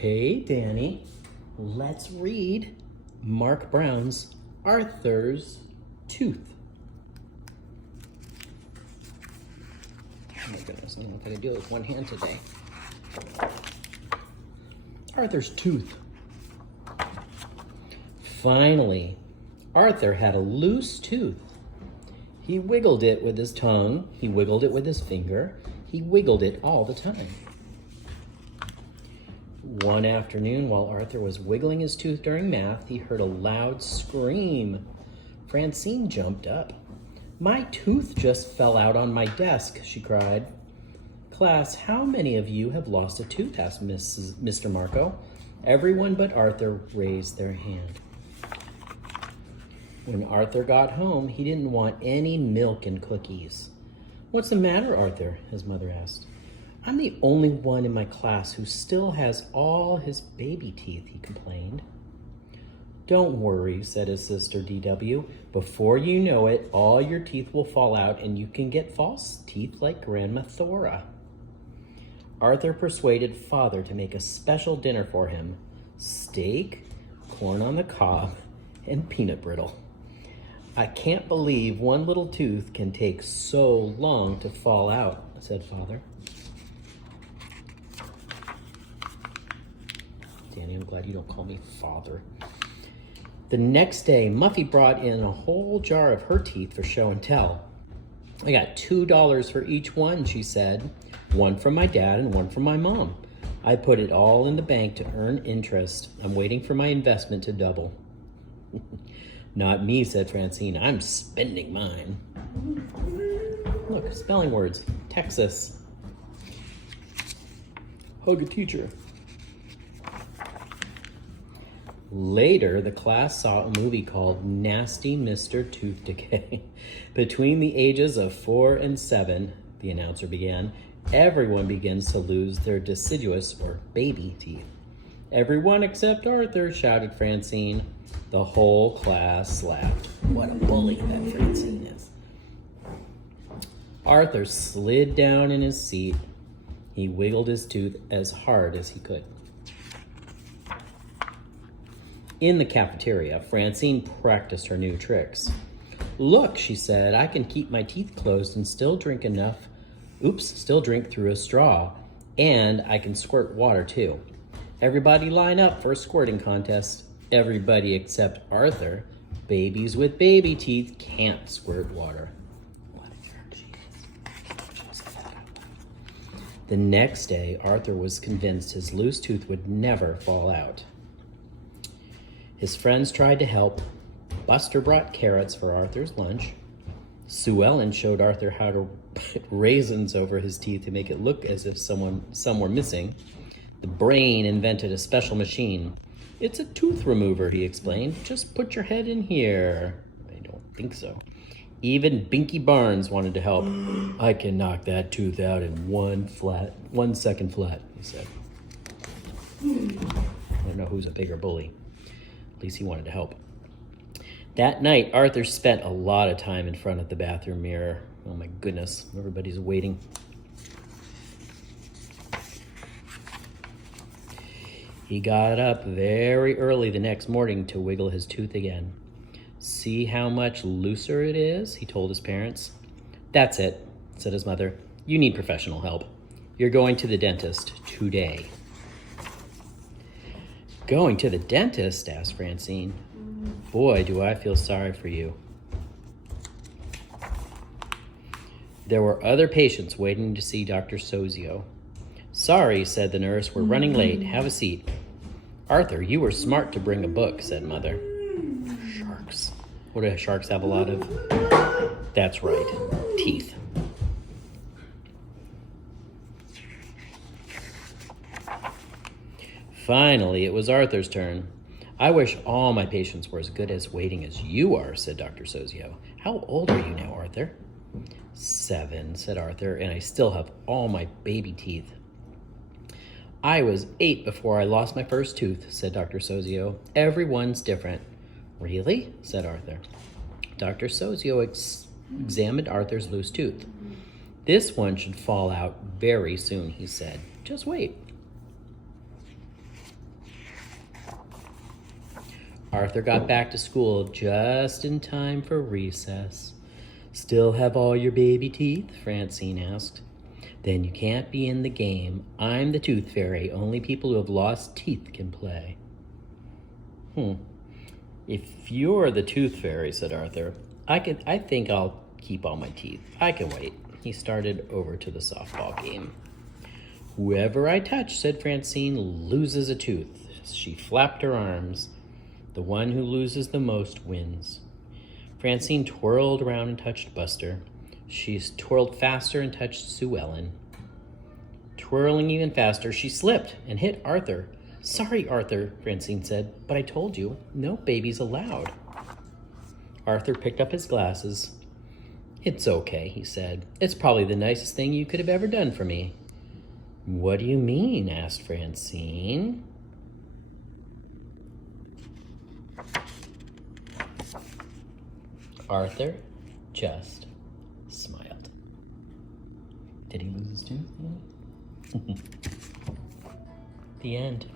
Hey, Danny. Let's read Mark Brown's Arthur's Tooth. Oh my goodness, I don't know if I can do it with one hand today. Arthur's Tooth. Finally, Arthur had a loose tooth. He wiggled it with his tongue, he wiggled it with his finger, he wiggled it all the time. One afternoon, while Arthur was wiggling his tooth during math, he heard a loud scream. Francine jumped up. "My tooth just fell out on my desk," she cried. "Class, how many of you have lost a tooth?" asked Mr. Marco. Everyone but Arthur raised their hand. When Arthur got home, he didn't want any milk and cookies. "What's the matter, Arthur?" his mother asked. "I'm the only one in my class who still has all his baby teeth," he complained. "Don't worry," said his sister DW. "Before you know it, all your teeth will fall out and you can get false teeth like Grandma Thora." Arthur persuaded Father to make a special dinner for him: steak, corn on the cob, and peanut brittle. "I can't believe one little tooth can take so long to fall out," said Father. Danny, I'm glad you don't call me Father. The next day, Muffy brought in a whole jar of her teeth for show and tell. "I got $2 for each one," she said. "One from my dad and one from my mom. I put it all in the bank to earn interest. I'm waiting for my investment to double." "Not me," said Francine. "I'm spending mine." Look, spelling words. Texas. Hug a teacher. Later, the class saw a movie called Nasty Mr. Tooth Decay. Between the ages of 4 and 7, the announcer began, everyone begins to lose their deciduous or baby teeth. "Everyone except Arthur," shouted Francine. The whole class laughed. What a bully that Francine is. Arthur slid down in his seat. He wiggled his tooth as hard as he could. In the cafeteria, Francine practiced her new tricks. "Look," she said, "I can keep my teeth closed and still drink through a straw. And I can squirt water too. Everybody line up for a squirting contest." Everybody except Arthur. Babies with baby teeth can't squirt water. What a jerk she is. The next day, Arthur was convinced his loose tooth would never fall out. His friends tried to help. Buster brought carrots for Arthur's lunch. Sue Ellen showed Arthur how to put raisins over his teeth to make it look as if some were missing. The Brain invented a special machine. "It's a tooth remover," he explained. "Just put your head in here." I don't think so. Even Binky Barnes wanted to help. "I can knock that tooth out in 1 second flat," he said. I don't know who's a bigger bully. At least he wanted to help. That night, Arthur spent a lot of time in front of the bathroom mirror. Oh my goodness, everybody's waiting. He got up very early the next morning to wiggle his tooth again. "See how much looser it is?" he told his parents. "That's it," said his mother. "You need professional help. You're going to the dentist today." "Going to the dentist?" asked Francine. "Boy, do I feel sorry for you." There were other patients waiting to see Dr. Sozio. "Sorry," said the nurse. "We're running late. Have a seat." "Arthur, you were smart to bring a book," said Mother. Sharks. What do sharks have a lot of? That's right, teeth. Finally, it was Arthur's turn. "I wish all my patients were as good at waiting as you are," said Dr. Sozio. "How old are you now, Arthur?" 7, said Arthur, "and I still have all my baby teeth." "I was 8 before I lost my first tooth," said Dr. Sozio. "Everyone's different." "Really?" said Arthur. Dr. Sozio examined Arthur's loose tooth. "This one should fall out very soon," he said. "Just wait." Arthur got back to school just in time for recess. Still have all your baby teeth? Francine asked. Then you can't be in the game. I'm the tooth fairy. Only people who have lost teeth can play. If you're the tooth fairy, said Arthur, I think I'll keep all my teeth. I can wait. He started over to the softball game. Whoever I touch, said Francine, loses a tooth. She flapped her arms. The one who loses the most wins. Francine twirled around and touched Buster. She twirled faster and touched Sue Ellen. Twirling even faster, she slipped and hit Arthur. Sorry, Arthur, Francine said, but I told you, no babies allowed. Arthur picked up his glasses. It's okay, he said. It's probably the nicest thing you could have ever done for me. What do you mean? Asked Francine. Arthur just smiled. Did he lose his tooth? The end.